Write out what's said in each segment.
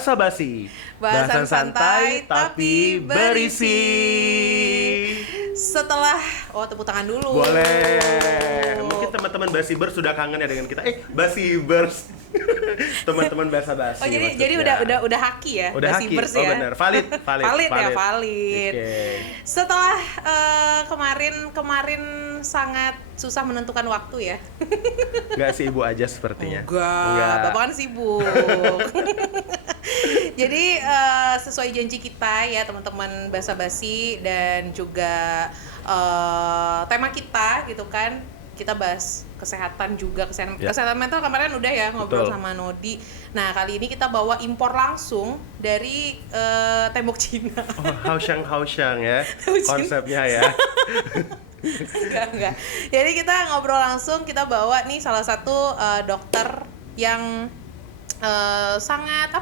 Basa Basi, Bahasan santai tapi berisi. Setelah, tepuk tangan dulu. Boleh. Mungkin teman-teman Basibers sudah kangen ya dengan kita. Basibers. Teman-teman Basa Basi. Oh jadi udah haki ya. Udah haki. Basibers Oh ya. benar. Valid. Valid. Okay. Setelah kemarin sangat susah menentukan waktu ya. Nggak sibuk aja sepertinya. Enggak. Bapak kan sibuk. Jadi sesuai janji kita ya teman-teman Basa Basi dan juga tema kita gitu kan, kita bahas kesehatan juga, kesehatan mental kemarin udah ya ngobrol sama Nodi. Nah kali ini kita bawa impor langsung dari tembok Cina. Haushang ya konsepnya ya. Enggak. Jadi kita ngobrol langsung, kita bawa nih salah satu dokter yang sangat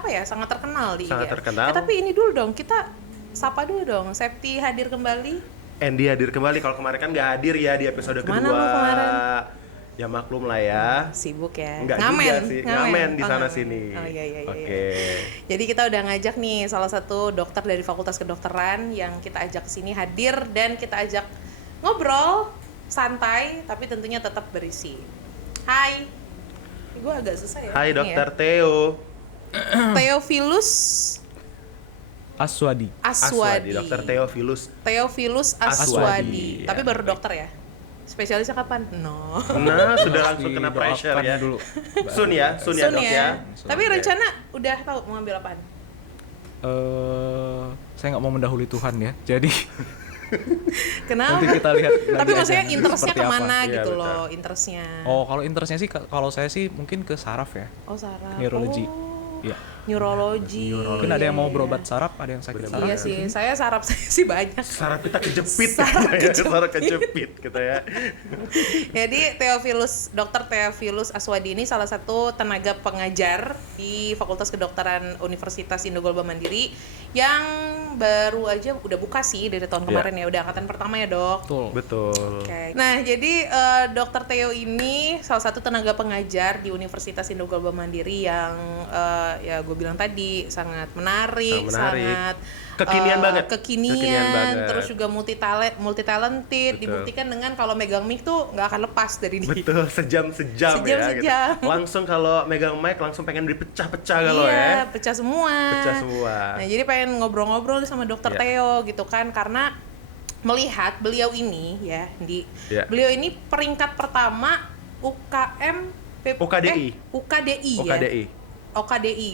terkenal di Sangat IGM. terkenal. Tapi ini dulu dong, kita sapa dulu dong. Septi hadir kembali. Andy hadir kembali. Kalau kemarin kan nggak hadir ya di episode Kemana kedua. lu kemarin? Ya maklum lah ya. Sibuk ya. Enggak juga sih. Ngamen di sana sini. Oh iya. Oke. Jadi kita udah ngajak nih salah satu dokter dari Fakultas Kedokteran yang kita ajak ke sini hadir dan kita ajak ngobrol santai tapi tentunya tetap berisi. Hai. Gue agak susah ya. Hai ini Dokter ya. Theo. Theophilus Aswadi. Dokter Theophilus Aswadi. Ya, Tapi baru baik. dokter ya. Spesialisnya kapan? No. Nah, sudah langsung kena pressure ya. Dulu. Soon ya dok ya. Tapi rencana udah tahu mau ambil apaan? Saya nggak mau mendahului Tuhan ya. Jadi Kenapa? nanti kita lihat. Tapi lagi maksudnya aja interestnya seperti apa. kemana Iya, gitu betul. loh, interestnya. Oh, kalau interestnya sih, kalau saya sih mungkin ke saraf ya. Oh saraf. Neurologi. Oh, Iya. neurologi. Mungkin ada yang mau Iya. berobat saraf, ada yang sakit saraf. Iya sih, saya saraf saya sih banyak. Saraf kita kejepit Saraf Saraf kejepit gitu ya. Jadi Dokter Theophilus Aswadi ini salah satu tenaga pengajar di Fakultas Kedokteran Universitas Indogolba Mandiri yang baru aja udah buka sih dari tahun kemarin ya, udah angkatan pertama ya dok. Betul. Oke. Nah jadi Dokter Theo ini salah satu tenaga pengajar di Universitas Indogolba Mandiri yang ya gue bilang tadi sangat menarik. Sangat Kekinian banget. Kekinian, terus juga multi talented. Betul. Dibuktikan dengan kalau megang mic tuh nggak akan lepas dari dia. Betul, sejam-sejam ya gitu. Langsung kalau megang mic langsung pengen dipecah-pecah kalau ya. Iya, pecah semua. Nah, jadi pengen ngobrol-ngobrol sama Dokter Theo gitu kan, karena melihat beliau ini ya, beliau ini peringkat pertama UKDI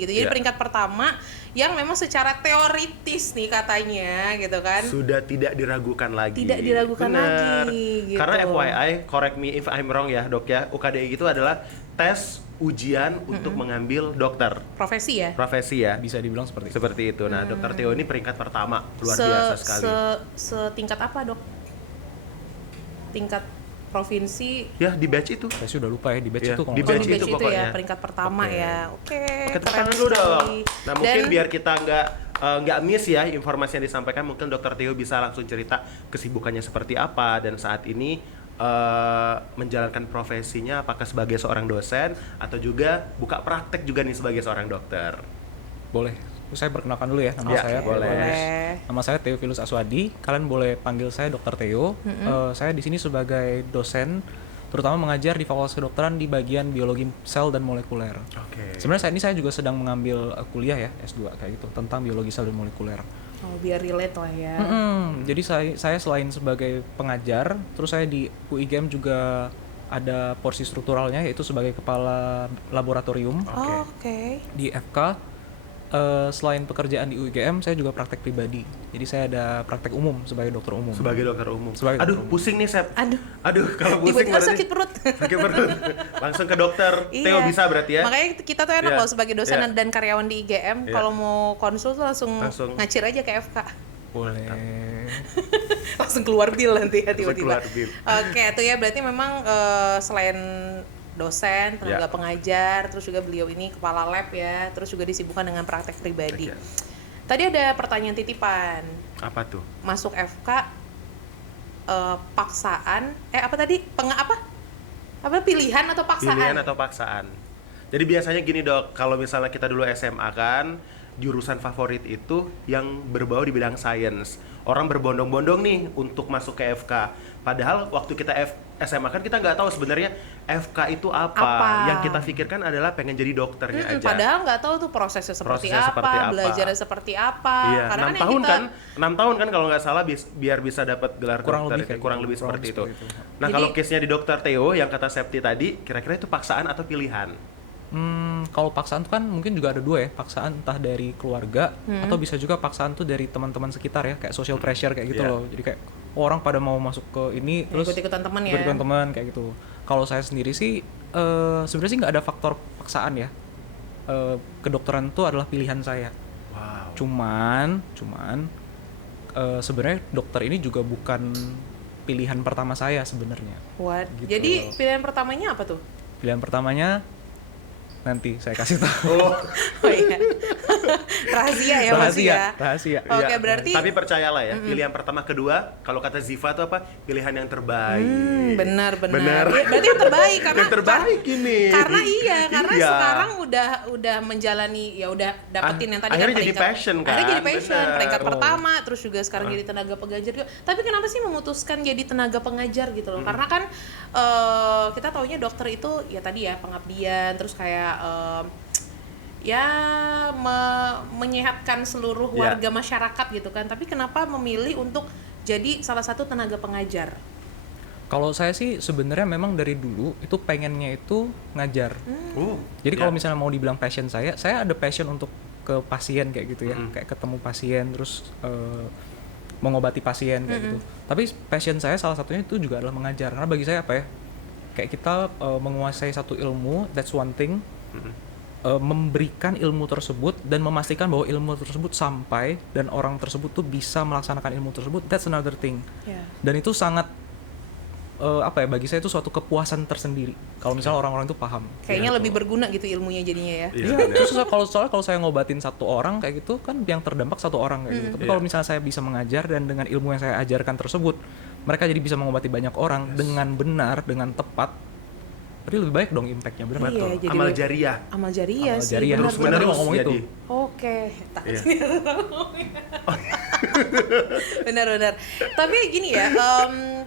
gitu. Jadi peringkat pertama yang memang secara teoritis nih katanya gitu kan. Sudah tidak diragukan lagi. Benar. Gitu. Karena FYI, correct me if I'm wrong ya, Dok ya. UKDI itu adalah tes ujian untuk mengambil dokter. Profesi ya? Profesi ya. Bisa dibilang seperti itu. Seperti itu. Nah, Dokter Theo ini peringkat pertama, luar biasa sekali. Setingkat apa, Dok? Tingkat provinsi Ya, di batch itu. Saya sudah lupa ya di batch Iya, itu kalau di nggak batch di itu batch itu ya, pokoknya. peringkat pertama ya. Oke. Pakai tepuk keren tangan dulu dong. sekali. Nah, mungkin Dan biar kita nggak miss ya informasi yang disampaikan, mungkin Dokter Theo bisa langsung cerita kesibukannya seperti apa dan saat ini menjalankan profesinya apakah sebagai seorang dosen atau juga buka praktek juga nih sebagai seorang dokter. boleh. Saya perkenalkan dulu ya nama Ya, saya. boleh. Nama saya Theophilus Aswadi. Kalian boleh panggil saya Dokter Theo. Saya di sini sebagai dosen, terutama mengajar di Fakultas Kedokteran di bagian biologi sel dan molekuler. Oke. Sebenarnya saya juga sedang mengambil kuliah ya S2 kayak gitu tentang biologi sel dan molekuler. biar relate lah ya. Jadi saya selain sebagai pengajar, terus saya di UIGM juga ada porsi strukturalnya yaitu sebagai kepala laboratorium Oke. di FK. Selain pekerjaan di UIGM, saya juga praktek pribadi. Jadi saya ada praktek umum sebagai dokter umum. Sebagai dokter umum. Sebagai Aduh, dokter umum. pusing nih, Sep. Aduh, kalau pusing tiba-tiba berarti sakit perut. sakit perut. Langsung ke dokter Theo Iya. bisa berarti ya. Makanya kita tuh enak Iya. loh sebagai dosen Iya. dan karyawan di IGM, Iya. kalau mau konsul tuh langsung ngacir aja ke FK. Boleh. Langsung keluar bill nanti ya tiba-tiba. Keluar bill. Oke, itu ya berarti memang selain dosen, tenaga pengajar, terus juga beliau ini kepala lab ya, terus juga disibukkan dengan praktek pribadi. Oke. Tadi ada pertanyaan titipan. Apa tuh? Masuk FK paksaan, apa tadi? Apa pilihan atau paksaan? Pilihan atau paksaan. Jadi biasanya gini, Dok, kalau misalnya kita dulu SMA kan, jurusan favorit itu yang berbau di bidang sains. Orang berbondong-bondong nih untuk masuk ke FK. Padahal waktu kita SMA kan kita nggak tahu sebenarnya FK itu apa. Yang kita pikirkan adalah pengen jadi dokternya aja. Padahal nggak tahu tuh prosesnya seperti apa, belajarnya seperti apa. Iya, Karena 6 tahun kan, 6 tahun kan kalau nggak salah biar bisa dapat gelar Kurang dokter, lebih kurang lebih seperti itu. Nah, Jadi- kalau case-nya di Dokter Theo yang kata Septi tadi, kira-kira itu paksaan atau pilihan? Kalau paksaan tuh kan mungkin juga ada dua ya, paksaan entah dari keluarga atau bisa juga paksaan tuh dari teman-teman sekitar ya, kayak social pressure kayak gitu Iya. loh. Jadi kayak orang pada mau masuk ke ini terus ikut-ikutan teman ya. ikut-ikutan teman kayak gitu. Kalau saya sendiri sih sebenarnya sih nggak ada faktor paksaan ya. Kedokteran itu adalah pilihan saya. Wow. Cuman sebenarnya dokter ini juga bukan pilihan pertama saya sebenarnya. What? Gitu. Jadi pilihan pertamanya apa tuh? Pilihan pertamanya nanti saya kasih tahu. Oh, Oh iya. Rahasia ya masih ya. rahasia. Oke, iya. berarti Tapi percayalah ya, pilihan pertama kedua, kalau kata Ziva itu apa? Pilihan yang terbaik. benar. Benar. Ya, berarti yang terbaik karena Yang terbaik ini. Karena karena Iya. sekarang udah menjalani, ya udah dapetin yang tadi akhirnya kan jadi peringkat. passion kan? Akhirnya jadi passion, Benar. peringkat Oh. pertama, terus juga sekarang jadi tenaga pengajar juga. Tapi kenapa sih memutuskan jadi tenaga pengajar gitu loh? Karena kan kita taunya dokter itu ya tadi ya pengabdian, terus kayak menyehatkan seluruh Iya. warga masyarakat gitu kan. Tapi kenapa memilih untuk jadi salah satu tenaga pengajar? Kalau saya sih sebenarnya memang dari dulu itu pengennya itu ngajar. Jadi kalau misalnya mau dibilang passion saya ada passion untuk ke pasien kayak gitu ya, kayak ketemu pasien terus mengobati pasien kayak gitu. Tapi passion saya salah satunya itu juga adalah mengajar. Karena bagi saya apa ya? Kayak kita menguasai satu ilmu, that's one thing. Memberikan ilmu tersebut dan memastikan bahwa ilmu tersebut sampai dan orang tersebut tuh bisa melaksanakan ilmu tersebut, that's another thing. Ya. Dan itu sangat bagi saya itu suatu kepuasan tersendiri kalau misalnya orang-orang itu paham. Kayaknya lebih berguna gitu ilmunya jadinya ya. Iya, Iya, terus kalau saya ngobatin satu orang kayak gitu kan yang terdampak satu orang kayak gitu. Tapi kalau misalnya saya bisa mengajar dan dengan ilmu yang saya ajarkan tersebut mereka jadi bisa mengobati banyak orang dengan benar, dengan tepat. Berarti lebih baik dong impact-nya, benar Iya, betul. jadi Amal jariah. Amal jariah Amal sih. jariah. benar, Terus benar. menerus mau ngomong itu. jadi. Oke. Iya. Benar-benar. Tapi gini ya,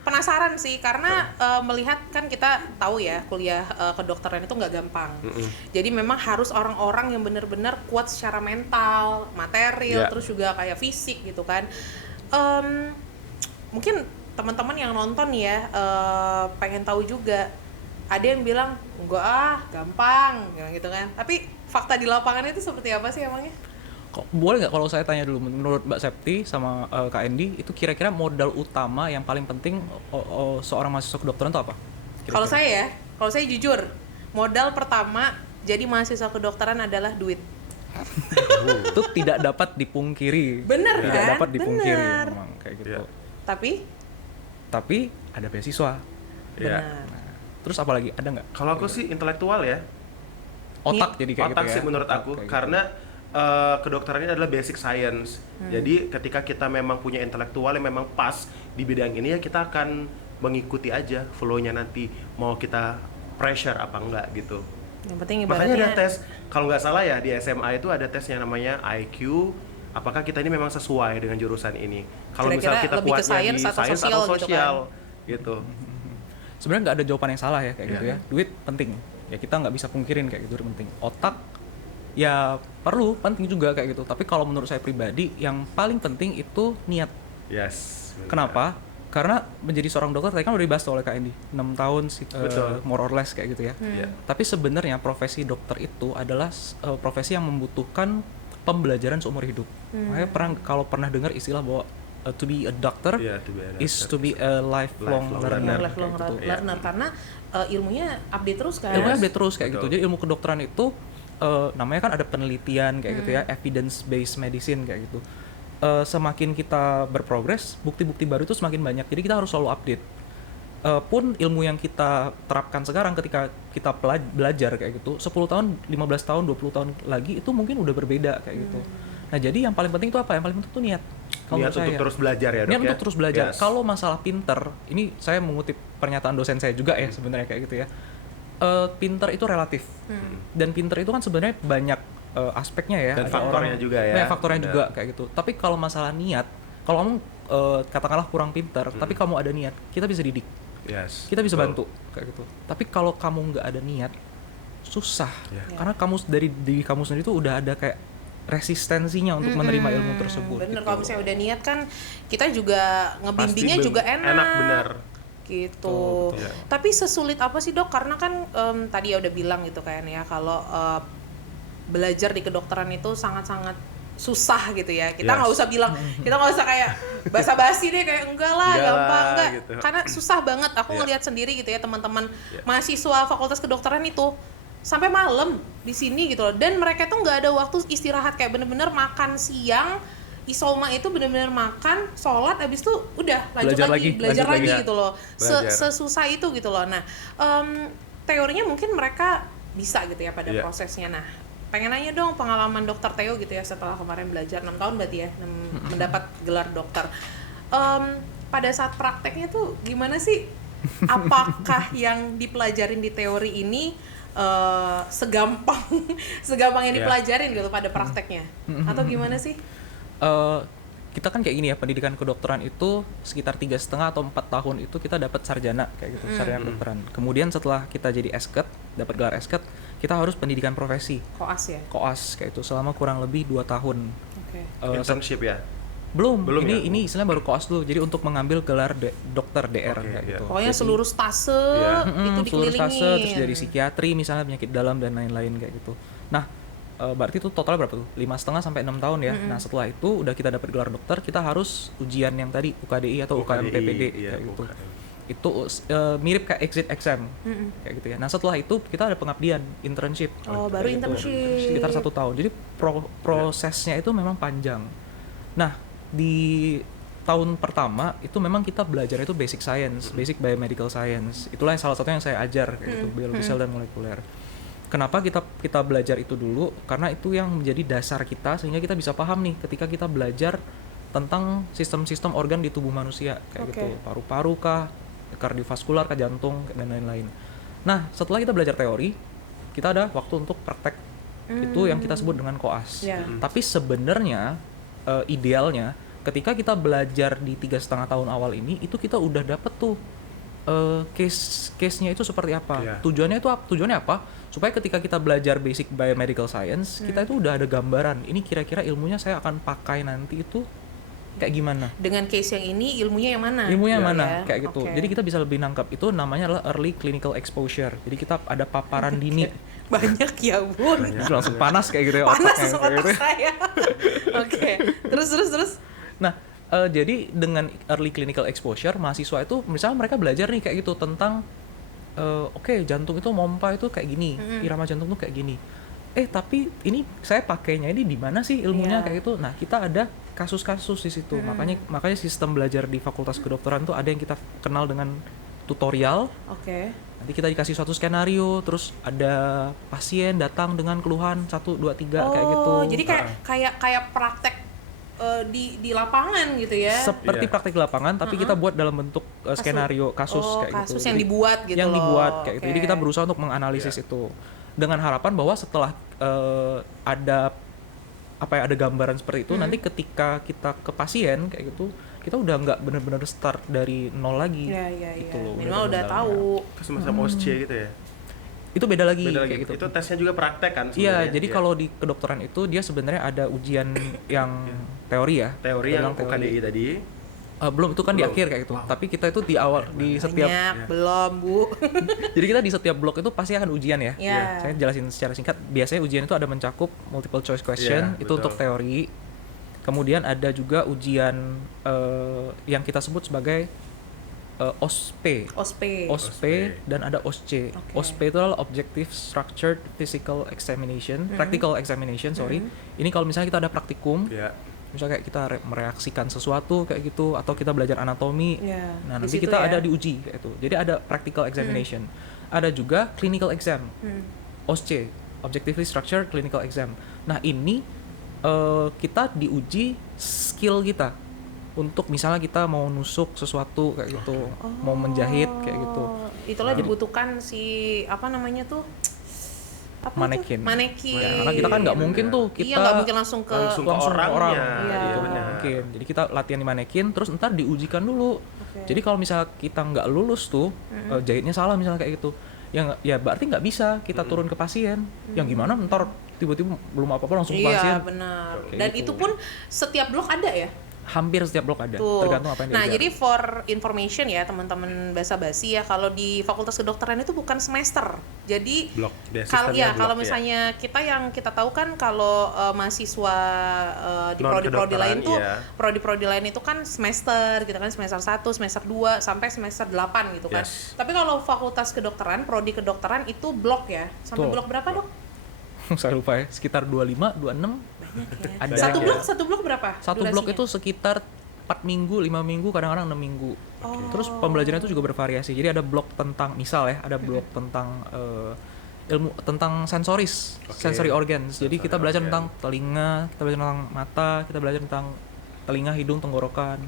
penasaran sih karena melihat kan kita tahu ya kuliah kedokteran itu nggak gampang. Jadi memang harus orang-orang yang benar-benar kuat secara mental, material, Ya. terus juga kayak fisik gitu kan. Mungkin teman-teman yang nonton ya pengen tahu juga. Ada yang bilang enggak gampang gitu kan. Tapi fakta di lapangan itu seperti apa sih emangnya? Boleh nggak kalau saya tanya dulu, menurut Mbak Septi sama Kak Endi, itu kira-kira modal utama yang paling penting seorang mahasiswa kedokteran itu apa? Kalau saya jujur, modal pertama jadi mahasiswa kedokteran adalah duit. Itu tidak dapat dipungkiri. Bener Tidak kan? dapat dipungkiri Bener. memang kayak gitu. Iya. Tapi Ada beasiswa. Iya. benar. Terus apa lagi? Ada nggak? Kalau aku sih intelektual ya. Otak jadi kayak Otak gitu ya. sih menurut Otak aku kayak gitu. karena kedokteran ini adalah basic science. Jadi ketika kita memang punya intelektual yang memang pas di bidang ini ya kita akan mengikuti aja flow-nya nanti mau kita pressure apa enggak gitu. Yang penting Makanya ada ibaratnya tes, kalau nggak salah ya di SMA itu ada tes yang namanya IQ. Apakah kita ini memang sesuai dengan jurusan ini? Kalau Kira-kira misal kita lebih ke kuatnya di science atau science sosial atau gitu sosial gitu. Sebenarnya nggak ada jawaban yang salah ya kayak gitu Iya. ya. Duit penting. Ya kita nggak bisa pungkirin kayak gitu penting. Otak ya perlu, penting juga kayak gitu. Tapi kalau menurut saya pribadi yang paling penting itu niat. Yes. benar. Kenapa? Karena menjadi seorang dokter tadi kan udah dibahas tuh oleh Kak Endi 6 tahun sih Betul. more or less kayak gitu ya. Iya. Tapi sebenarnya profesi dokter itu adalah profesi yang membutuhkan pembelajaran seumur hidup. Makanya kalau pernah dengar istilah bahwa to be a doctor Iya, to be a is doctor. to be a lifelong Lifelong learner. lifelong kayak gitu. learner karena ilmunya update terus kan. Ilmunya update terus kayak gitu. Betul. Jadi ilmu kedokteran itu namanya kan ada penelitian kayak gitu ya, evidence based medicine kayak gitu. Semakin kita berprogres, bukti-bukti baru itu semakin banyak. Jadi kita harus selalu update. Pun ilmu yang kita terapkan sekarang ketika kita belajar kayak gitu, 10 tahun, 15 tahun, 20 tahun lagi itu mungkin udah berbeda kayak gitu. Nah, jadi yang paling penting itu apa? Yang paling penting itu niat. Kalau Niat menurut untuk saya. terus belajar ya, Dok, Niat ya? untuk terus belajar. Yes. Kalau masalah pinter, ini saya mengutip pernyataan dosen saya juga ya sebenarnya kayak gitu ya. Pinter itu relatif. Dan pinter itu kan sebenarnya banyak aspeknya ya, Dan ada faktornya juga ya. faktornya Benar. juga kayak gitu. Tapi kalau masalah niat, kalau kamu katakanlah kurang pintar, tapi kamu ada niat, kita bisa didik, Yes. kita bisa Betul. bantu kayak gitu. Tapi kalau kamu nggak ada niat, susah, Ya. karena kamu dari diri kamu sendiri tuh udah ada kayak resistensinya untuk menerima ilmu tersebut. Bener, gitu. kalau misalnya udah niat kan kita juga ngebimbingnya Pasti juga enak. Enak benar. Gitu. Betul, betul. Tapi sesulit apa sih dok? Karena kan tadi ya udah bilang gitu kan ya kalau belajar di kedokteran itu sangat-sangat susah gitu ya. Kita nggak usah bilang, kita nggak usah kayak basa-basi deh kayak enggak lah, Enggak gampang lah, enggak. gitu. Karena susah banget. Aku Iya. ngelihat sendiri gitu ya teman-teman Iya. mahasiswa Fakultas Kedokteran itu sampai malam di sini gitu loh. Dan mereka tuh nggak ada waktu istirahat, kayak bener-bener makan siang, isoma itu bener-bener makan, sholat, abis itu udah lanjut belajar lagi ya. gitu loh. Belajar. Sesusah itu gitu loh. Nah, teorinya mungkin mereka bisa gitu ya pada Iya. prosesnya. Nah, pengen nanya dong pengalaman dokter Theo gitu ya setelah kemarin belajar 6 tahun berarti ya mendapat gelar dokter. Pada saat prakteknya tuh gimana sih? Apakah yang dipelajarin di teori ini segampang yang Iya. dipelajarin gitu pada prakteknya? Atau gimana sih? Kita kan kayak gini ya, pendidikan kedokteran itu sekitar 3,5 atau 4 tahun itu kita dapat sarjana kayak gitu, sarjana kedokteran. Kemudian setelah kita jadi esket, dapat gelar esket, kita harus pendidikan profesi, Koas ya? koas kayak itu selama kurang lebih 2 tahun. Oke. Internship ya. Belum ya? ini istilahnya baru koas dulu. Jadi untuk mengambil gelar dokter DR Oke, kayak iya. gitu. Pokoknya Jadi, seluruh stase Iya. itu seluruh dikelilingin. stase, terus dari psikiatri misalnya, penyakit dalam dan lain-lain kayak gitu. Nah, berarti itu totalnya berapa tuh? 5,5 sampai 6 tahun ya. Nah, setelah itu udah kita dapat gelar dokter, kita harus ujian yang tadi UKDI atau UKMPPD iya, kayak gitu. UKM. Itu mirip kayak exit exam kayak gitu ya. Nah, setelah itu kita ada pengabdian, internship. Oh, baru Kayak gitu. internship. Sekitar 1 tahun. Jadi prosesnya itu memang panjang. Nah, di tahun pertama itu memang kita belajar itu basic science, basic biomedical science. Itulah yang salah satu yang saya ajar kayak gitu, biologi sel dan molekuler. Kenapa kita belajar itu dulu? Karena itu yang menjadi dasar kita sehingga kita bisa paham nih ketika kita belajar tentang sistem-sistem organ di tubuh manusia kayak Oke. gitu, paru-paru kah, kardiovaskular kah, jantung dan lain-lain. Nah, setelah kita belajar teori, kita ada waktu untuk praktek. Itu yang kita sebut dengan koas. Ya. Tapi sebenarnya idealnya ketika kita belajar di 3,5 tahun awal ini, itu kita udah dapet tuh case-nya itu seperti apa. Iya. Tujuannya apa? Supaya ketika kita belajar basic biomedical science, kita itu udah ada gambaran. Ini kira-kira ilmunya saya akan pakai nanti itu kayak gimana? Dengan case yang ini ilmunya yang mana? Ilmunya Gitu mana? ya. Kayak gitu. Oke. Jadi kita bisa lebih nangkap. Itu namanya adalah early clinical exposure. Jadi kita ada paparan dini. Banyak ya bun. Itu langsung panas kayak gitu ya. Panas otaknya, kayak otak gitu. saya. Oke. Terus. Nah, jadi dengan early clinical exposure, mahasiswa itu misalnya mereka belajar nih kayak gitu tentang oke, jantung itu mompa itu kayak gini, irama jantung tuh kayak gini. Tapi ini saya pakainya ini di mana sih ilmunya Iya. kayak gitu. Nah, kita ada kasus-kasus di situ. Makanya sistem belajar di Fakultas Kedokteran tuh ada yang kita kenal dengan tutorial. Oke. Nanti kita dikasih suatu skenario, terus ada pasien datang dengan keluhan 1 2 3 kayak gitu. Jadi kayak praktek di lapangan gitu ya. Seperti Iya. praktek di lapangan, tapi kita buat dalam bentuk skenario kasus kayak gitu. kasus yang Jadi, dibuat gitu yang loh. dibuat kayak gitu. Oke. Jadi kita berusaha untuk menganalisis itu dengan harapan bahwa setelah ada gambaran seperti itu, nanti ketika kita ke pasien kayak gitu, kita udah nggak benar-benar start dari nol lagi. Iya. Gitu loh, Minimal udah benar-benar. tahu. Semacam OSCE gitu ya. Itu beda lagi Beda lagi. kayak gitu. Itu tesnya juga praktek kan Iya, sebenarnya? jadi kalau di kedokteran itu dia sebenarnya ada ujian yang teori ya. teori Kita yang bilang teori. UKDI tadi. Belum, itu kan di Belum. akhir kayak gitu. Tapi kita itu di awal di setiap Banyak, belum Bu. Jadi kita di setiap blok itu pasti akan ujian ya. Iya. Saya jelasin secara singkat. Biasanya ujian itu ada mencakup multiple choice question, Iya, itu betul. untuk teori. Kemudian ada juga ujian yang kita sebut sebagai OSPE. OSPE. OSPE dan ada OSCE. Oke. OSPE itu adalah Objective Structured Physical Examination, Practical Examination, sorry. Ini kalau misalnya kita ada praktikum, Ya. misalnya kayak kita mereaksikan sesuatu kayak gitu, atau kita belajar anatomi. Iya, Nah, di nanti situ kita ya. ada diuji kayak itu. Jadi ada practical examination. Ada juga clinical exam. OSCE, Objectively Structured Clinical Exam. Nah, ini kita diuji skill kita. Untuk misalnya kita mau nusuk sesuatu kayak gitu, mau menjahit kayak gitu. Itulah dibutuhkan si apa namanya tuh Apa manekin. Tuh? Manekin. Ya, karena kita kan nggak mungkin tuh kita Iya, nggak mungkin langsung ke orangnya. orang. Iya. Gitu, benar. mungkin. Jadi kita latihan di manekin, terus ntar diujikan dulu. Jadi kalau misalnya kita nggak lulus tuh, jahitnya salah misalnya kayak gitu, ya berarti nggak bisa kita turun ke pasien. Yang gimana ntar tiba-tiba belum apa-apa langsung ke pasien. Iya, benar. Kayak Dan gitu. itu pun setiap blok ada ya? Hampir setiap blok ada, Tuh. tergantung apa yang Nah, diajar. jadi for information ya teman-teman basa-basi ya, kalau di Fakultas Kedokteran itu bukan semester. Jadi Blok. Dia kalau sistemnya blok, kalau ya. misalnya kita yang kita tahu kan kalau mahasiswa di prodi-prodi lain tuh, iya. prodi-prodi lain itu kan semester gitu kan, semester 1, semester 2 sampai semester 8 gitu kan. Yes. Tapi kalau Fakultas Kedokteran, prodi kedokteran itu blok ya. Sampai Tuh. blok berapa, Dok? Saya lupa ya, sekitar 25, 26. Ada Satu yang- blok berapa? Satu blok durasinya? itu sekitar 4 minggu, 5 minggu, kadang-kadang 6 minggu. Terus pembelajaran itu juga bervariasi. Jadi ada blok tentang, misal ya, ada blok tentang ilmu tentang sensoris, sensory organs. Jadi kita belajar tentang telinga, kita belajar tentang mata, kita belajar tentang telinga, hidung, tenggorokan.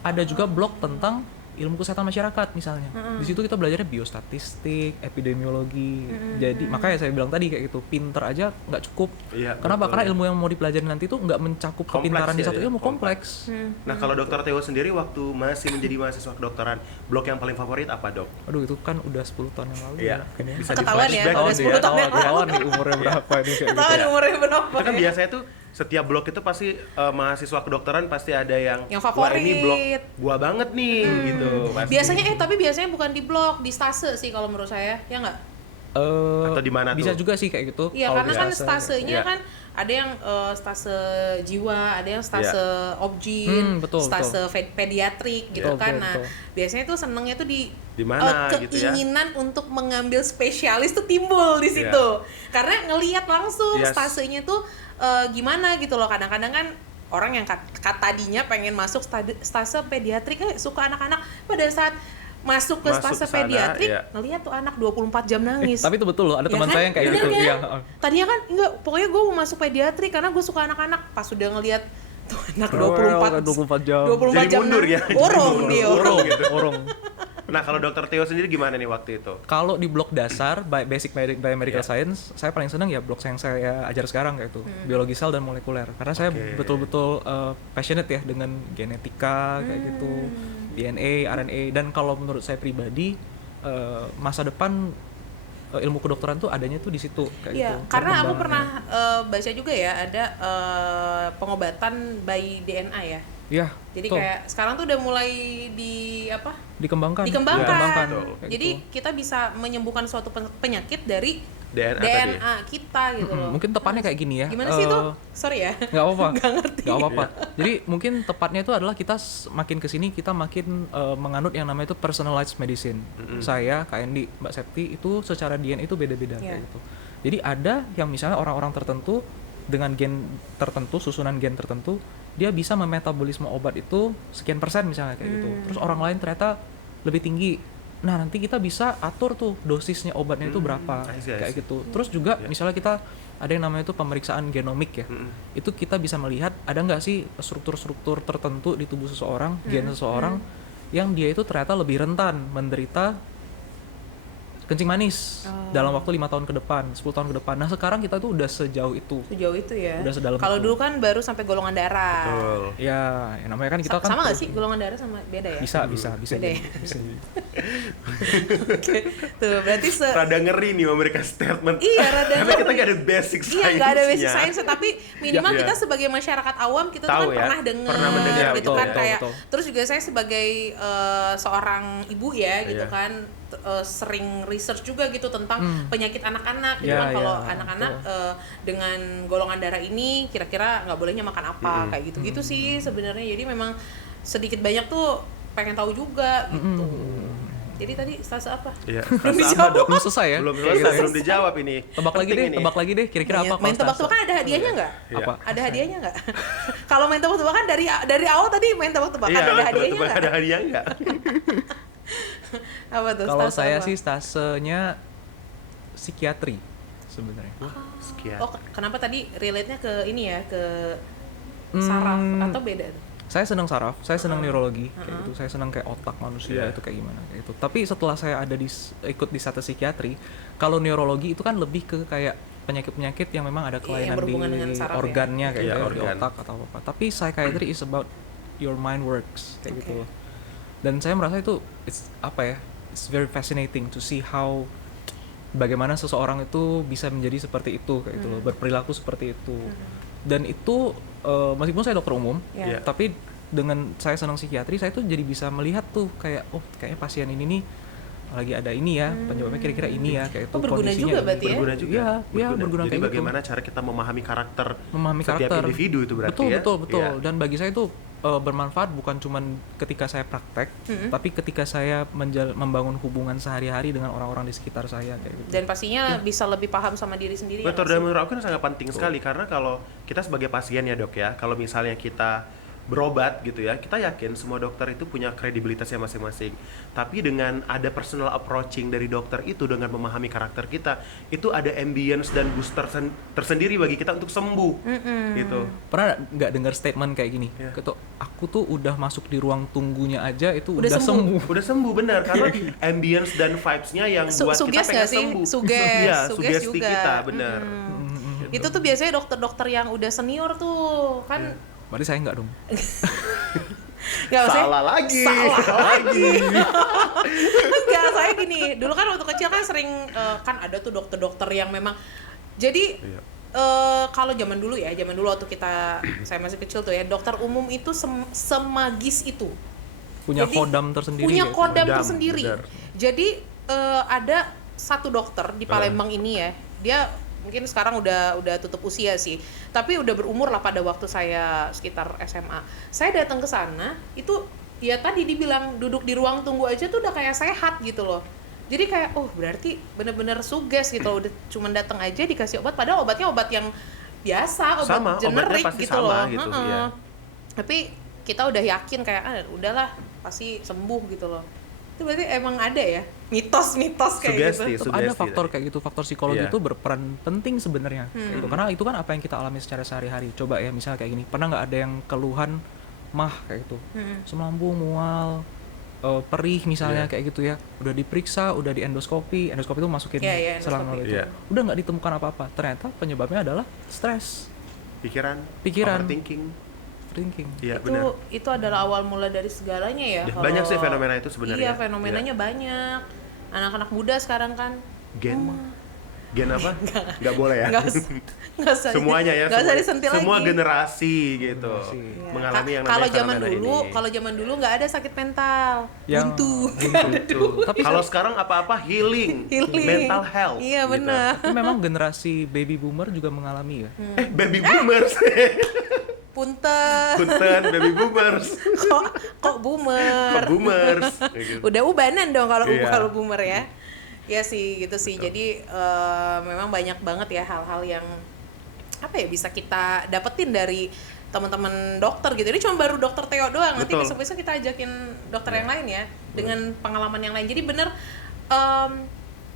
Ada juga blok tentang ilmu kesehatan masyarakat misalnya. Di situ kita belajarnya biostatistik, epidemiologi. Jadi makanya saya bilang tadi kayak gitu, pinter aja nggak cukup. Iya, Kenapa? betul, Karena ya. ilmu yang mau dipelajari nanti itu nggak mencakup Kompleks kepintaran di ya, satu ya, ilmu, kompleks. kompleks. Nah, kalau Dokter Theo sendiri waktu masih menjadi mahasiswa kedokteran, blok yang paling favorit apa, Dok? Aduh, itu kan udah 10 tahun yang lalu Iya. ya. Kayaknya. Bisa Ketahuan ya, di-flashback udah gitu 10 tahun yang lalu. Ketahuan nih umurnya berapa ini kayak gitu. Ketahuan umurnya berapa. Itu kan biasanya tuh setiap blok itu pasti mahasiswa kedokteran pasti ada yang Yang wah ini blok favorit." gua banget nih gitu. Pasti. Biasanya tapi biasanya bukan di blok, di stase sih kalau menurut saya, ya nggak? Atau di mana bisa tuh? juga sih kayak gitu. Iya, kalau karena di kan stase. stasenya Iya. kan ada yang stase jiwa, ada yang stase obgyn, betul, stase pediatrik gitu Betul, kan. betul, Nah, betul. biasanya tuh senengnya tuh di Di mana gitu ya? keinginan untuk mengambil spesialis tuh timbul di situ. Karena ngelihat langsung Yes. stasenya tuh gimana gitu loh. Kadang-kadang kan orang yang tadinya pengen masuk stase pediatrik suka anak-anak, pada saat masuk ke Masuk stase ke sana, pediatrik iya. ngelihat tuh anak 24 jam nangis. Tapi itu betul loh, ada Ya teman kan? saya yang kayak Bener gitu. kan? Iya. Tadinya kan enggak, pokoknya gue mau masuk pediatrik karena gue suka anak-anak. Pas udah ngelihat tuh anak 24 jam. 24 Jadi jam mundur ya? nangis. Borong Jadi dia. mundur. gitu. Orang. Nah, kalau Dokter Theo sendiri gimana nih waktu itu? Kalau di blok dasar, basic biomedical Iya. science, saya paling senang ya blok yang saya ajar sekarang kayak itu, biologi sel dan molekuler. Karena saya Oke. betul-betul passionate ya dengan genetika kayak gitu, DNA, RNA, dan kalau menurut saya pribadi masa depan ilmu kedokteran tuh adanya tuh di situ kayak Iya, gitu. karena aku perkembangannya. pernah baca juga ya ada pengobatan by DNA ya. Iya. Jadi betul. kayak sekarang tuh udah mulai dikembangkan. dikembangkan. Betul. Kayak Jadi gitu. kita bisa menyembuhkan suatu penyakit dari DNA, DNA kita gitu loh. Mungkin tepatnya kayak gini ya. Gimana sih itu? Sorry ya. Nggak apa-apa. Nggak ngerti. Nggak apa-apa. Jadi mungkin tepatnya itu adalah kita makin kesini kita makin menganut yang namanya itu personalized medicine. Saya, Kak Endi, Mbak Septi itu secara DNA itu beda-beda Iya. kayak gitu. Jadi ada yang misalnya orang-orang tertentu dengan gen tertentu, susunan gen tertentu, dia bisa memetabolisme obat itu sekian persen misalnya kayak gitu. Terus orang lain ternyata lebih tinggi. Nah, nanti kita bisa atur tuh dosisnya obatnya itu berapa I see. kayak gitu. Terus juga misalnya kita ada yang namanya itu pemeriksaan genomik ya. Itu kita bisa melihat ada nggak sih struktur-struktur tertentu di tubuh seseorang, gen seseorang yang dia itu ternyata lebih rentan menderita kencing manis dalam waktu 5 tahun ke depan, 10 tahun ke depan. Nah, sekarang kita tuh udah sejauh itu. Sejauh itu ya. Udah sedalam Kalau itu. dulu kan baru sampai golongan darah. Betul. Ya, yang namanya kan kita kan Sama nggak sih golongan darah sama beda ya? bisa Beda ya? bisa. Oke. Tuh, berarti Rada ngeri nih memberikan statement. Iya, rada Karena kita nggak ada basic Iya, science. nggak ada basic science, tapi minimal Iya. kita sebagai masyarakat awam kita tuh Tahu kan ya, pernah dengar pernah mendengar, gitu betul, kan betul, kayak. betul. Terus juga saya sebagai seorang ibu ya gitu Iya. kan sering research juga gitu tentang penyakit anak-anak gitu Iya, kan kalau iya, anak-anak dengan golongan darah ini kira-kira nggak bolehnya makan apa kayak gitu-gitu sih sebenarnya. Jadi memang sedikit banyak tuh pengen tahu juga gitu. Jadi tadi stase apa? Iya. Belum Stase dijawab. apa, Dok? Belum selesai ya? Belum Kayak selesai, gitu ya. belum dijawab ini. Tebak lagi Penting deh, ini. tebak lagi deh. Kira-kira apa? Main kalau stase? tebak-tebakan ada hadiahnya nggak? Iya. Apa? Ada hadiahnya nggak? Kalau main tebak-tebakan dari awal tadi main tebak-tebakan Iya, ada hadiahnya tebak-tebakan nggak? ada hadiah nggak? Apa tuh? Kalau stase saya apa? sih stasenya psikiatri sebenarnya. Sekian. Oh, kenapa tadi relate-nya ke ini ya, ke saraf atau beda tuh? Saya senang saraf, saya senang neurologi kayak gitu. Saya senang kayak otak manusia Iya. itu kayak gimana kayak gitu. Tapi setelah saya ada ikut di satu psikiatri, kalau neurologi itu kan lebih ke kayak penyakit-penyakit yang memang ada kelainan berhubungan di dengan saraf ya. organnya kayak Iya, gitu, di organ. otak atau apa. Tapi psychiatry is about your mind works kayak Oke. gitu. Dan saya merasa itu it's very fascinating to see how bagaimana seseorang itu bisa menjadi seperti itu kayak gitu loh, berperilaku seperti itu. Dan itu meskipun saya dokter umum, Iya. tapi dengan saya senang psikiatri, saya tuh jadi bisa melihat tuh kayak kayaknya pasien ini nih lagi ada ini ya, penyebabnya kira-kira ini ya, kayak itu berguna kondisinya juga ini. berarti ya? Berguna juga. Iya, berguna Jadi kayak gitu. bagaimana cara kita memahami karakter Memahami setiap karakter individu itu berarti betul ya? betul. Iya. Dan bagi saya itu bermanfaat bukan cuman ketika saya praktek, tapi ketika saya membangun hubungan sehari-hari dengan orang-orang di sekitar saya kayak gitu. Dan pastinya bisa lebih paham sama diri sendiri. Betul, ya, dan menurut aku ini sangat penting sekali karena kalau kita sebagai pasien ya dok ya, kalau misalnya kita berobat gitu ya, kita yakin semua dokter itu punya kredibilitasnya masing-masing. Tapi dengan ada personal approaching dari dokter itu dengan memahami karakter kita, itu ada ambience dan booster tersendiri bagi kita untuk sembuh gitu. Pernah nggak dengar statement kayak gini? Iya. Gitu, aku tuh udah masuk di ruang tunggunya aja itu Udah udah sembuh. sembuh. Udah sembuh benar karena ambience dan vibes-nya yang buat kita Suges pengen nggak sih? sembuh. Suges, Iya, suges sugesti juga. kita benar. Gitu. Itu tuh biasanya dokter-dokter yang udah senior tuh kan. Berarti saya nggak dong. Nggak, maksudnya- Salah lagi. Salah lagi. Enggak, saya gini. Dulu kan waktu kecil kan sering kan ada tuh dokter-dokter yang memang jadi Iya. kalau zaman dulu waktu saya masih kecil tuh ya, dokter umum itu semagis itu. Punya Jadi, kodam tersendiri. Punya ya? kodam Kodam, tersendiri. benar. Jadi ada satu dokter di Palembang ini ya, dia mungkin sekarang udah tutup usia sih, tapi udah berumur lah pada waktu saya sekitar SMA. Saya datang ke sana itu ya tadi dibilang duduk di ruang tunggu aja tuh udah kayak sehat gitu loh. Jadi kayak berarti bener-bener suges gitu loh, udah cuman datang aja dikasih obat, padahal obatnya obat yang biasa, obat Sama, generik obatnya pasti gitu sama loh. gitu, Heeh. iya. Tapi kita udah yakin kayak udahlah pasti sembuh gitu loh. Itu berarti emang ada ya mitos-mitos kayak Sugesti, gitu. Tetap ada sugesti faktor tadi. kayak gitu, faktor psikologi Iya. itu berperan penting sebenarnya kayak gitu. Karena itu kan apa yang kita alami secara sehari-hari. Coba ya misalnya kayak gini, pernah nggak ada yang keluhan mah kayak gitu, asam lambung, mual, perih misalnya Iya. kayak gitu ya, udah diperiksa, udah di endoskopi itu masukin Iya, iya, selang endoskopi. itu, Iya. udah nggak ditemukan apa-apa, ternyata penyebabnya adalah stres, Pikiran, Pikiran. overthinking. thinking. Iya, benar. Itu adalah awal mula dari segalanya ya. Ya, Kalau- banyak sih fenomena itu sebenarnya. Iya, fenomenanya banyak. Anak-anak muda sekarang kan Gen apa? Nggak boleh ya. nggak usah Semuanya ya. nggak usah semua- disentil semua lagi. generasi gitu. Generasi. Iya. Mengalami yang Kalau namanya zaman fenomena dulu, ini. kalau zaman dulu nggak ada sakit mental, Yang- buntu. Betul. Tapi Kalau sekarang apa-apa healing, Healing. mental health. Iya gitu. benar. Tapi memang generasi baby boomer juga mengalami ya. Baby boomers. Punten. Punten, baby boomers. kok boomer. Kok boomers. Gitu. Udah ubanan dong kalau Iya. kalau boomer ya. Ya sih gitu sih. Jadi memang banyak banget ya hal-hal yang apa ya bisa kita dapetin dari teman-teman dokter gitu. Ini cuma baru dokter Theo doang. Nanti Betul. besok-besok kita ajakin dokter yang lain ya dengan pengalaman yang lain. Jadi bener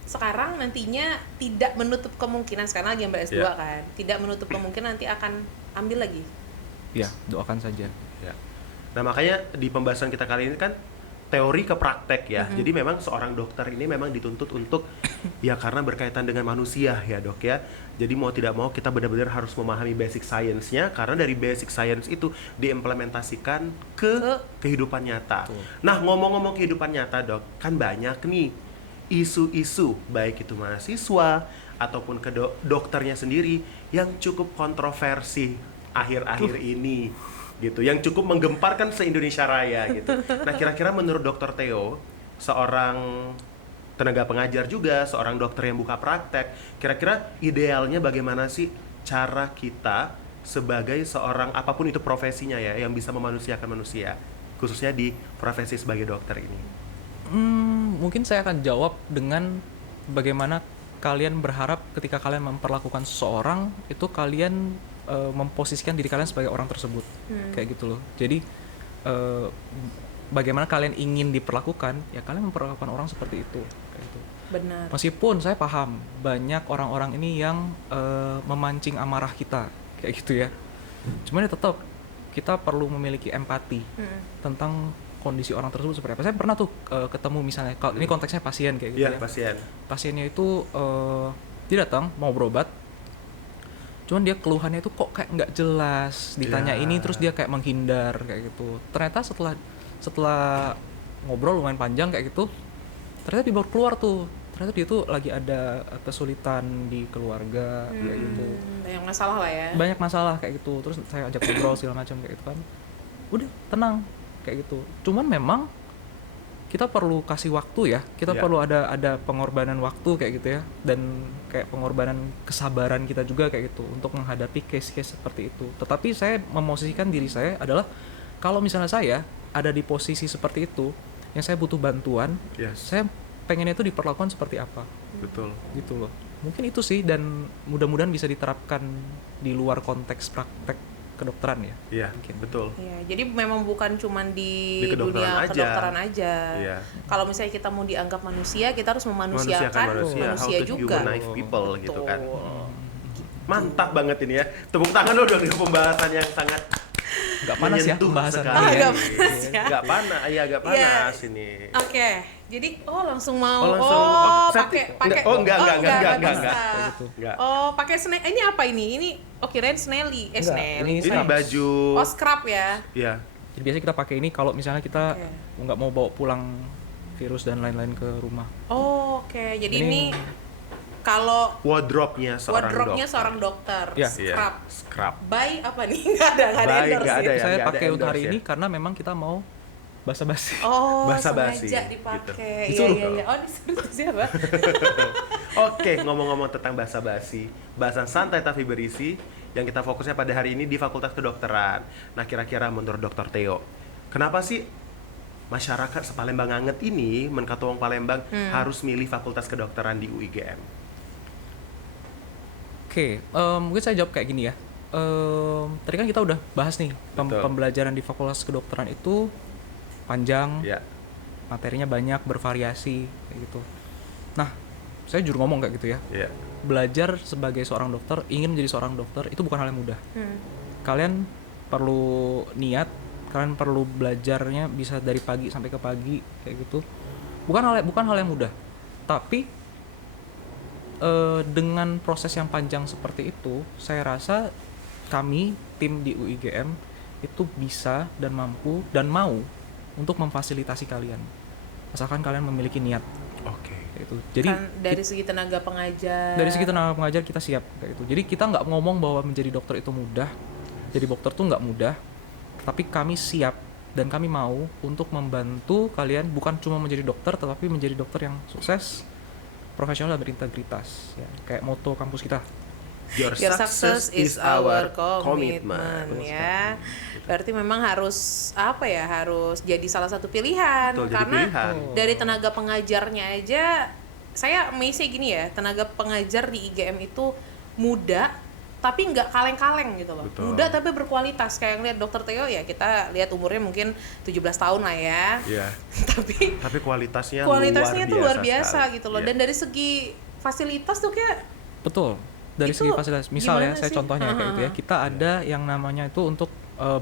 sekarang nantinya tidak menutup kemungkinan, sekarang lagi ambil S2 Iya. kan. Tidak menutup kemungkinan nanti akan ambil lagi. Ya, doakan saja. Ya. Nah makanya di pembahasan kita kali ini kan teori ke praktek ya. Jadi memang seorang dokter ini memang dituntut untuk ya karena berkaitan dengan manusia ya dok ya. Jadi mau tidak mau kita benar-benar harus memahami basic science-nya karena dari basic science itu diimplementasikan ke kehidupan nyata. Nah ngomong-ngomong kehidupan nyata dok, kan banyak nih isu-isu baik itu mahasiswa ataupun ke dokternya sendiri yang cukup kontroversi akhir-akhir ini gitu, yang cukup menggemparkan se-Indonesia Raya gitu. Nah kira-kira menurut Dokter Theo, seorang tenaga pengajar juga, seorang dokter yang buka praktek, kira-kira idealnya bagaimana sih cara kita sebagai seorang apapun itu profesinya ya, yang bisa memanusiakan manusia, khususnya di profesi sebagai dokter ini? Mungkin saya akan jawab dengan bagaimana kalian berharap ketika kalian memperlakukan seseorang itu kalian memposisikan diri kalian sebagai orang tersebut, kayak gitu loh. Jadi bagaimana kalian ingin diperlakukan, ya kalian memperlakukan orang seperti itu, kayak gitu. Benar. Meskipun saya paham banyak orang-orang ini yang memancing amarah kita, kayak gitu ya. Cuman ya tetap kita perlu memiliki empati tentang kondisi orang tersebut seperti apa. Saya pernah tuh ketemu misalnya, ini konteksnya pasien kayak gitu Iya, ya. pasien. Pasiennya itu dia datang mau berobat, cuman dia keluhannya itu kok kayak nggak jelas, ditanya Ya. ini terus dia kayak menghindar kayak gitu. Ternyata setelah ngobrol lumayan panjang kayak gitu, ternyata dia baru keluar tuh, ternyata dia tuh lagi ada kesulitan di keluarga kayak gitu, Banyak masalah lah ya. banyak masalah kayak gitu. Terus saya ajak ngobrol segala macam kayak gitu kan, udah tenang kayak gitu. Cuman memang kita perlu kasih waktu ya, kita Ya. perlu ada pengorbanan waktu kayak gitu ya, dan kayak pengorbanan kesabaran kita juga kayak gitu untuk menghadapi case-case seperti itu. Tetapi saya memosisikan diri saya adalah kalau misalnya saya ada di posisi seperti itu, yang saya butuh bantuan, Yes. saya pengennya itu diperlakukan seperti apa Betul. gitu loh. Mungkin itu sih, dan mudah-mudahan bisa diterapkan di luar konteks praktek kedokteran ya. Iya, Mungkin. betul. Iya, jadi memang bukan cuman di Di kedokteran dunia aja. kedokteran aja. Iya. Kalau misalnya kita mau dianggap manusia, kita harus Manusiakan memanusiakan manusia, manusia how to juga. humanize people gitu kan. Betul. Mantap banget ini ya. Tepuk tangan dong dengan pembahasan yang sangat Nggak panas ya menyentuh pembahasan sekali. ini ya. Agak panas ya. Nggak panas, iya agak Iya. panas ini. Oke, jadi langsung mau Oh, langsung. pakai Enggak, bisa. enggak. Enggak. Oh, pakai ini apa ini? Ini kirain Snelly. Enggak, Snelly. ini Ini baju. Oh, scrub ya. Iya. Jadi biasanya kita pakai ini kalau misalnya kita Oke. nggak mau bawa pulang virus dan lain-lain ke rumah. Oh, oke. Jadi Ini- ini kalau Wardrobe-nya seorang wardrobe-nya dokter. seorang dokter. Iya. Iya, Scrub. scrub. By apa nih? Nggak ada By, endorse nggak ada ya. ya. Saya nggak pakai untuk hari endorse ini ya. karena memang kita mau basa-basi. Oh, Basa-basi, sengaja gitu. dipakai. Iya, Disuruh. iya, iya. Oh, disuruh siapa? Oke, ngomong-ngomong tentang basa-basi, bahasan santai tapi berisi yang kita fokusnya pada hari ini di Fakultas Kedokteran. Nah, kira-kira menurut Dr. Theo, kenapa sih masyarakat sepalembang anget ini, menkatuang Palembang harus milih Fakultas Kedokteran di UIGM? Oke, mungkin saya jawab kayak gini ya. Tadi kan kita udah bahas nih Betul. pembelajaran di Fakultas Kedokteran itu panjang, Ya, materinya banyak, bervariasi kayak gitu. Nah, saya jujur ngomong kayak gitu ya. ya. Belajar sebagai seorang dokter, ingin menjadi seorang dokter itu bukan hal yang mudah. Kalian perlu niat, kalian perlu belajarnya bisa dari pagi sampai ke pagi kayak gitu. Bukan hal yang mudah. Tapi dengan proses yang panjang seperti itu, saya rasa kami tim di UIGM itu bisa dan mampu dan mau untuk memfasilitasi kalian, asalkan kalian memiliki niat Oke. kayak gitu. Jadi Kan dari segi tenaga pengajar. dari segi tenaga pengajar kita siap kayak gitu. Jadi kita nggak ngomong bahwa menjadi dokter itu mudah, jadi dokter tuh nggak mudah, tapi kami siap dan kami mau untuk membantu kalian bukan cuma menjadi dokter, tetapi menjadi dokter yang sukses, profesional dan berintegritas ya, kayak moto kampus kita. Your Your success is our commitment Betul ya. Berarti memang harus apa ya? Harus jadi salah satu pilihan Betul, jadi karena pilihan. dari tenaga pengajarnya aja saya amazing gini ya, tenaga pengajar di IGM itu muda tapi nggak kaleng-kaleng gitu loh. Betul. Muda tapi berkualitas. Kayak ngeliat Dokter Theo ya, kita lihat umurnya mungkin 17 tahun lah ya. Iya. Tapi kualitasnya tuh luar biasa sekali. gitu loh. Iya. Dan dari segi fasilitas tuh kayak Betul. Dari Itu segi fasilitas, misal ya, gimana saya sih? contohnya kayak gitu ya. Kita ada yang namanya itu untuk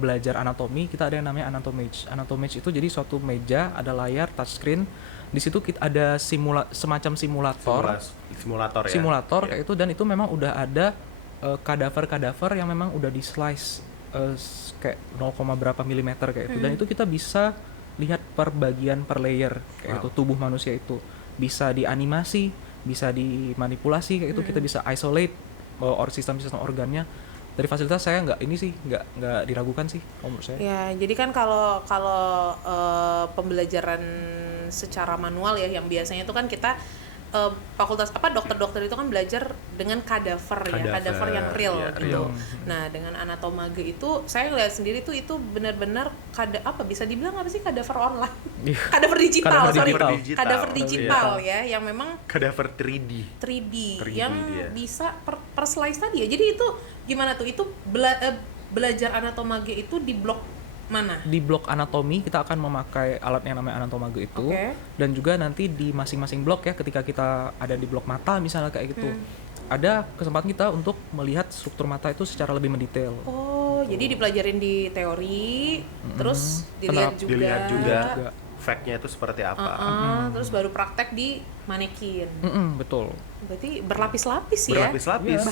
belajar anatomi, kita ada yang namanya anatomage. Anatomage itu jadi suatu meja, ada layar touchscreen. Di situ kita ada semacam Simulator ya. simulator Iya. kayak itu, dan itu memang udah ada kadaver yang memang udah di slice kayak 0, berapa milimeter kayak itu, dan itu kita bisa lihat per bagian per layer kayak itu tubuh manusia itu bisa dianimasi, bisa dimanipulasi kayak itu, kita bisa isolate sistem organnya. Dari fasilitas saya nggak diragukan sih menurut saya. ya, jadi kan kalau pembelajaran secara manual ya, yang biasanya itu kan kita fakultas dokter-dokter itu kan belajar dengan kadaver yang real ya, gitu. real. Nah, dengan anatomage itu saya lihat sendiri tuh itu benar-benar bisa dibilang apa sih, kadaver online. Iya. Kadaver digital, Kadaver sorry. digital. Kadaver Oh, digital iya. ya, yang memang Kadaver 3D. 3D 3D yang dia. bisa per slice tadi ya. Jadi itu gimana tuh? Itu belajar anatomage itu di blok mana? Di blok anatomi kita akan memakai alat yang namanya anatomage itu. Oke. Dan juga nanti di masing-masing blok ya, ketika kita ada di blok mata misalnya kayak gitu, ada kesempatan kita untuk melihat struktur mata itu secara lebih mendetail. Oh, jadi dipelajarin di teori, terus dilihat juga. Dilihat juga. fact-nya itu seperti apa. Terus baru praktek di manekin. Betul. Berarti berlapis-lapis ya. Berlapis-lapis.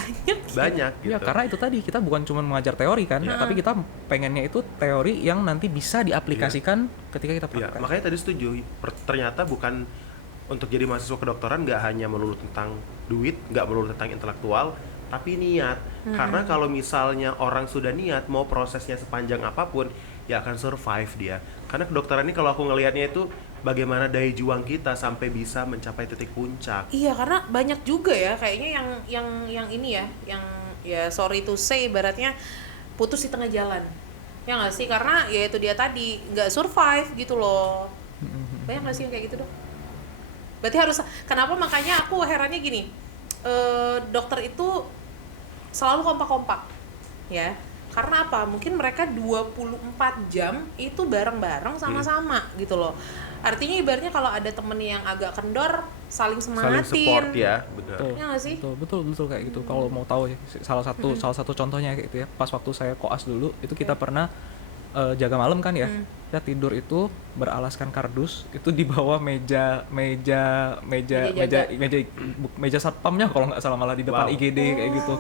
Banyak gitu. Ya karena itu tadi kita bukan cuma mengajar teori kan, tapi kita pengennya itu teori yang nanti bisa diaplikasikan ketika kita Ya, praktek. makanya tadi setuju. Ternyata bukan untuk jadi mahasiswa kedokteran nggak hanya melulu tentang duit, nggak melulu tentang intelektual, tapi niat. Karena kalau misalnya orang sudah niat, mau prosesnya sepanjang apapun, ya akan survive dia. Karena kedokteran ini kalau aku ngelihatnya itu bagaimana daya juang kita sampai bisa mencapai titik puncak. Iya, karena banyak juga ya kayaknya yang ini ya, yang ya sorry to say ibaratnya putus di tengah jalan. Ya nggak sih? Karena ya itu dia tadi nggak survive gitu loh. Banyak nggak sih yang kayak gitu, Dok? Berarti harus, kenapa makanya aku herannya gini, dokter itu selalu kompak-kompak ya. Karena apa? Mungkin mereka 24 jam itu bareng-bareng sama-sama gitu loh. Artinya ibaratnya kalau ada temen yang agak kendor, saling Saling semangatin. support ya, benar. Betul. Ya nggak sih? Betul kayak gitu. Kalau mau tahu ya, salah satu contohnya kayak gitu ya. Pas waktu saya koas dulu, itu kita pernah jaga malam kan ya. Kita tidur itu beralaskan kardus, itu di bawah meja satpamnya kalau nggak salah, malah di depan IGD kayak gitu.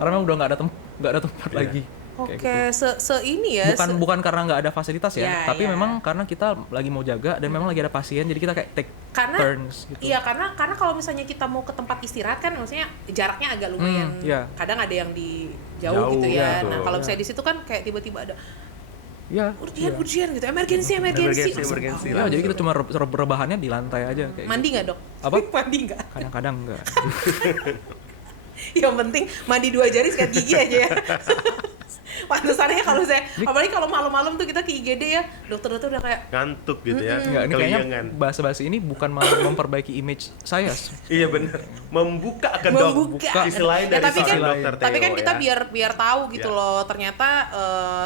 Karena memang udah nggak ada tempat lagi. Oke, ini ya. Bukan karena nggak ada fasilitas ya, Ya, tapi ya. memang karena kita lagi mau jaga dan memang lagi ada pasien, jadi kita kayak take turns gitu. Iya, karena kalau misalnya kita mau ke tempat istirahat kan maksudnya jaraknya agak lumayan. Iya. Kadang ada yang di jauh gitu ya. betul. Nah, kalau misalnya di situ kan kayak tiba-tiba ada Ya. urgen gitu, emergency. Emergency. Ya, jadi kita cuma rebahannya di lantai aja kayak Mandi gitu. nggak, Dok? Apa? Mandi nggak? Kadang-kadang enggak. Yang penting mandi 2 jari sikat gigi aja ya. Pantesannya kalau saya, apalagi kalau malam-malam tuh kita ke IGD ya, dokter-dokter udah kayak Ngantuk gitu ya. Enggak, ini kayaknya Keliangan. bahasa-bahasa ini bukan malah memperbaiki image saya. Iya benar. Membuka ke membuka. sisi lain Ya, dari tapi kan, seorang dokter Theo. tapi kan kita ya. biar tahu gitu Ya. loh, ternyata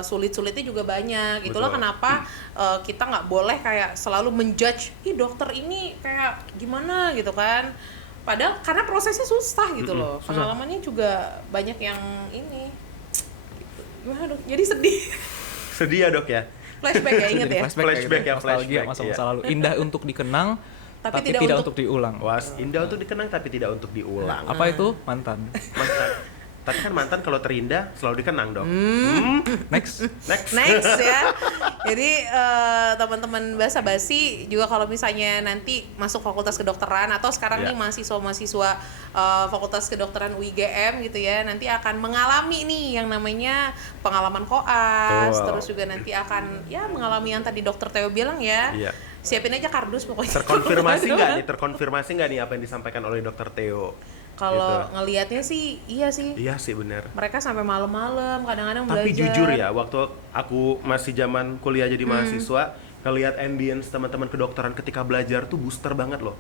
sulit-sulitnya juga banyak. Itulah Betul. kenapa kita nggak boleh kayak selalu menjudge, ih dokter ini kayak gimana gitu kan. Padahal karena prosesnya susah gitu loh. susah. Pengalamannya juga banyak yang ini. Gitu. Gimana, Dok? Jadi sedih. Sedih ya, Dok ya. Flashback ya, inget ya. Flashback ya, nostalgia flashback, masa-masa iya. lalu. Indah untuk dikenang, Tapi tapi tidak untuk diulang. Was, indah untuk dikenang tapi tidak untuk diulang. Apa itu? Mantan. Mantan. Tapi kan mantan kalau terindah selalu dikenang dong. Next. Next ya. Jadi teman-teman basa-basi juga kalau misalnya nanti masuk fakultas kedokteran atau sekarang Ya. nih mahasiswa-mahasiswa fakultas kedokteran UIGM gitu ya, nanti akan mengalami nih yang namanya pengalaman koas, Betul. terus juga nanti akan ya mengalami yang tadi dokter Theo bilang ya. Iya. Siapin aja kardus pokoknya. Terkonfirmasi nggak nih apa yang disampaikan oleh dokter Theo? Kalau Gitu. ngelihatnya sih iya sih. Iya sih benar. Mereka sampai malam-malam kadang-kadang belajar. Tapi jujur ya, waktu aku masih zaman kuliah jadi mahasiswa, ngelihat ambience teman-teman kedokteran ketika belajar tuh booster banget loh.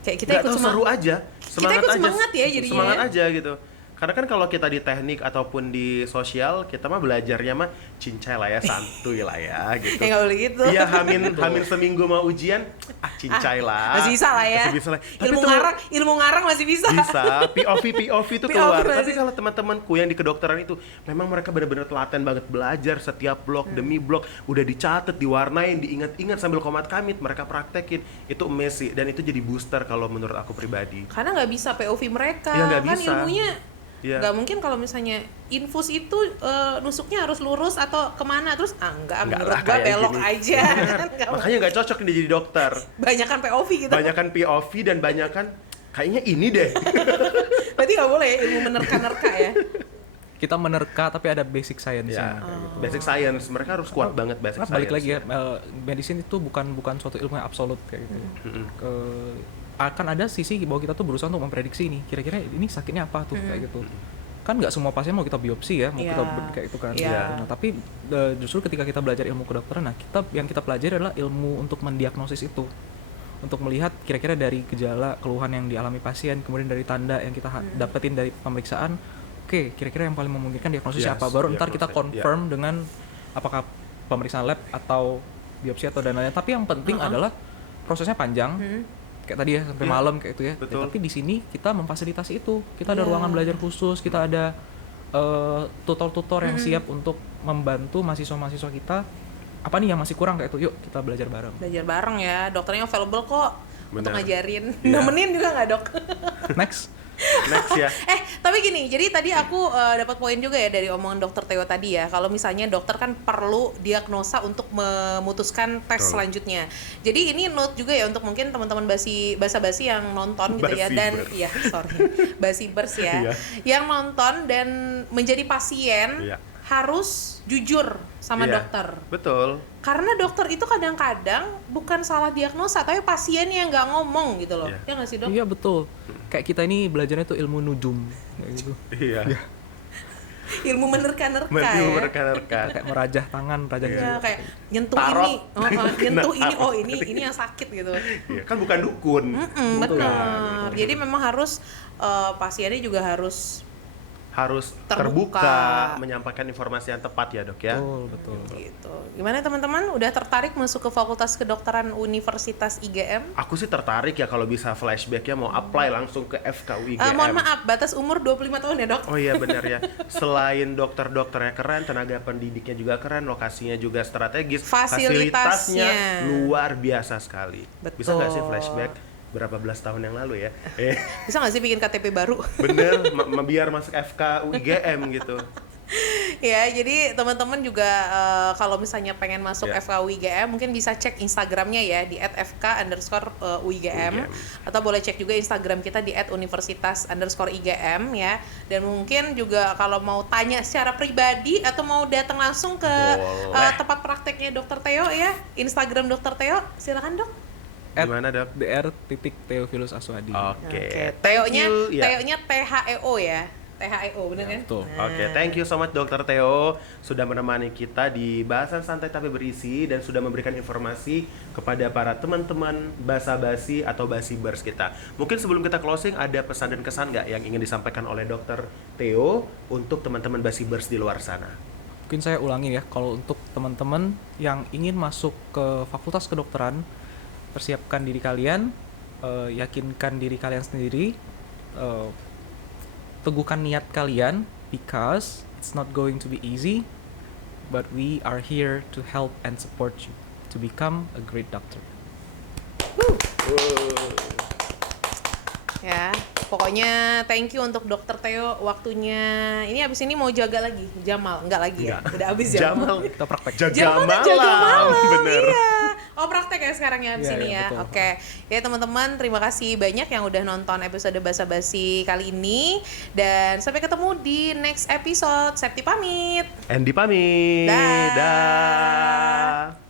Kayak kita Nggak ikut tahu, seru aja, semangat ikut aja, semangat ya jadinya semangat ya. aja gitu. Karena kan kalau kita di teknik ataupun di sosial, kita mah belajarnya mah cincai lah ya, santuy lah ya gitu. Ya nggak boleh gitu. Iya, hamin seminggu mau ujian, cincai lah. Masih bisa lah ya. Masih bisa lah. Tapi Ilmu ngarang masih bisa. bisa, POV itu POV keluar. masih. Tapi kalau teman-temanku yang di kedokteran itu, memang mereka benar-benar telaten banget belajar setiap blok demi blok, udah dicatat, diwarnain, diingat-ingat sambil komat kamit, mereka praktekin. Itu amazing dan itu jadi booster kalau menurut aku pribadi. Karena nggak bisa POV mereka. Iya, nggak kan bisa. ilmunya Iya. nggak mungkin kalau misalnya infus itu nusuknya harus lurus atau kemana terus Enggak menurut lah, gua kayak belok gini. aja. Bener. Nggak Makanya nggak cocok nih jadi dokter. banyakan POV gitu. Banyakan POV dan banyakan kayaknya ini deh. Berarti nggak boleh ya, ilmu menerka-nerka ya. Kita menerka tapi ada basic Ya, science-nya. gitu. Basic science, mereka harus kuat banget basic science. Balik lagi ya, medicine itu bukan suatu ilmu yang absolut kayak gitu. Akan ada sisi bahwa kita tuh berusaha untuk memprediksi nih, kira-kira ini sakitnya apa tuh kayak gitu. Kan nggak semua pasien mau kita biopsi ya, mau Iya. kita kayak itu kan. Iya. Nah, tapi justru ketika kita belajar ilmu kedokteran, nah yang kita pelajari adalah ilmu untuk mendiagnosis itu. Untuk melihat kira-kira dari gejala keluhan yang dialami pasien, kemudian dari tanda yang kita dapetin dari pemeriksaan, oke, kira-kira yang paling memungkinkan diagnosisnya Yes, apa. Baru ntar kita diagnosis, confirm dengan apakah pemeriksaan lab atau biopsi atau dan lain-lain. Tapi yang penting adalah prosesnya panjang. Kayak tadi ya sampai Iya, malam kayak itu ya. betul. Tapi di sini kita memfasilitasi itu. Kita ada Iya. ruangan belajar khusus, kita ada tutor-tutor yang siap untuk membantu mahasiswa-mahasiswa kita apa nih yang masih kurang kayak itu, yuk kita belajar bareng. Belajar bareng ya, dokternya available kok untuk Benar. ngajarin. Iya. Nemenin juga nggak dok? Next. Next ya. Tapi gini, jadi tadi aku dapat poin juga ya dari omongan dokter Theo tadi ya. Kalau misalnya dokter kan perlu diagnosa untuk memutuskan tes Betul. selanjutnya. Jadi ini note juga ya untuk mungkin teman-teman basa-basi yang nonton gitu ya, dan Basibers. ya sorry, basibers ya, Iya. yang nonton dan menjadi pasien Iya. harus jujur sama Iya. dokter. Betul. Karena dokter itu kadang-kadang bukan salah diagnosa, tapi pasien yang nggak ngomong gitu loh. Iya. Ya nggak sih dok? Iya betul. Kayak kita ini belajarnya tuh ilmu nujum kayak gitu. Iya. Ilmu menerka-nerka Menu ya. rekan-rekan. Kayak merajah tangan, merajah Ya, kayak nyentuh Tarot. ini, nyentuh ini, Tarot. oh ini yang sakit gitu. Iya, kan bukan dukun. Benar. Jadi memang harus pasiennya juga harus Terbuka, Terbuka. menyampaikan informasi yang tepat ya, Dok ya. betul. gitu. Gimana teman-teman? Udah tertarik masuk ke Fakultas Kedokteran Universitas IGM? Aku sih tertarik ya kalau bisa flashback ya mau apply langsung ke FKU IGM. Mohon maaf, batas umur 25 tahun ya dok? Oh iya benar ya. Selain dokter-dokternya keren, tenaga pendidiknya juga keren, lokasinya juga strategis, Fasilitasnya. luar biasa sekali. Betul. Bisa nggak sih flashback berapa belas tahun yang lalu ya? Bisa nggak sih bikin KTP baru? Bener, biar masuk FKU IGM gitu. Ya, jadi teman-teman juga kalau misalnya pengen masuk Ya. FK UIGM mungkin bisa cek Instagramnya ya di @fk_UIGM atau boleh cek juga Instagram kita di @universitas_IGM ya. Dan mungkin juga kalau mau tanya secara pribadi atau mau datang langsung ke Boleh. tempat prakteknya Dokter Theo ya, Instagram Dokter Theo, silakan dok. Gimana, Dok? Dr.Theophilus Aswadi. Oke. Theo-nya Thank you. Ya. Theo-nya THEO ya. THEO bener kan? betul. Oke, thank you so much Dr. Theo sudah menemani kita di bahasan santai tapi berisi dan sudah memberikan informasi kepada para teman-teman basa-basi atau basibers kita. Mungkin sebelum kita closing ada pesan dan kesan nggak yang ingin disampaikan oleh Dr. Theo untuk teman-teman basibers di luar sana? Mungkin saya ulangi ya, kalau untuk teman-teman yang ingin masuk ke Fakultas Kedokteran, persiapkan diri kalian, yakinkan diri kalian sendiri, teguhkan niat kalian, because it's not going to be easy, but we are here to help and support you to become a great doctor. Ya, pokoknya thank you untuk Dokter Theo waktunya. Ini abis ini mau jaga lagi, Jamal, enggak lagi ya? Enggak. Udah abis Jamal. Jamal Kita praktek. jaga malam. Jaga malam, Bener. iya. Oh praktek ya sekarang ya abis Iya, ini iya, ya. betul. Oke, ya teman-teman terima kasih banyak yang udah nonton episode basa-basi kali ini. Dan sampai ketemu di next episode. Septi pamit. Andy pamit. Dah. Dah.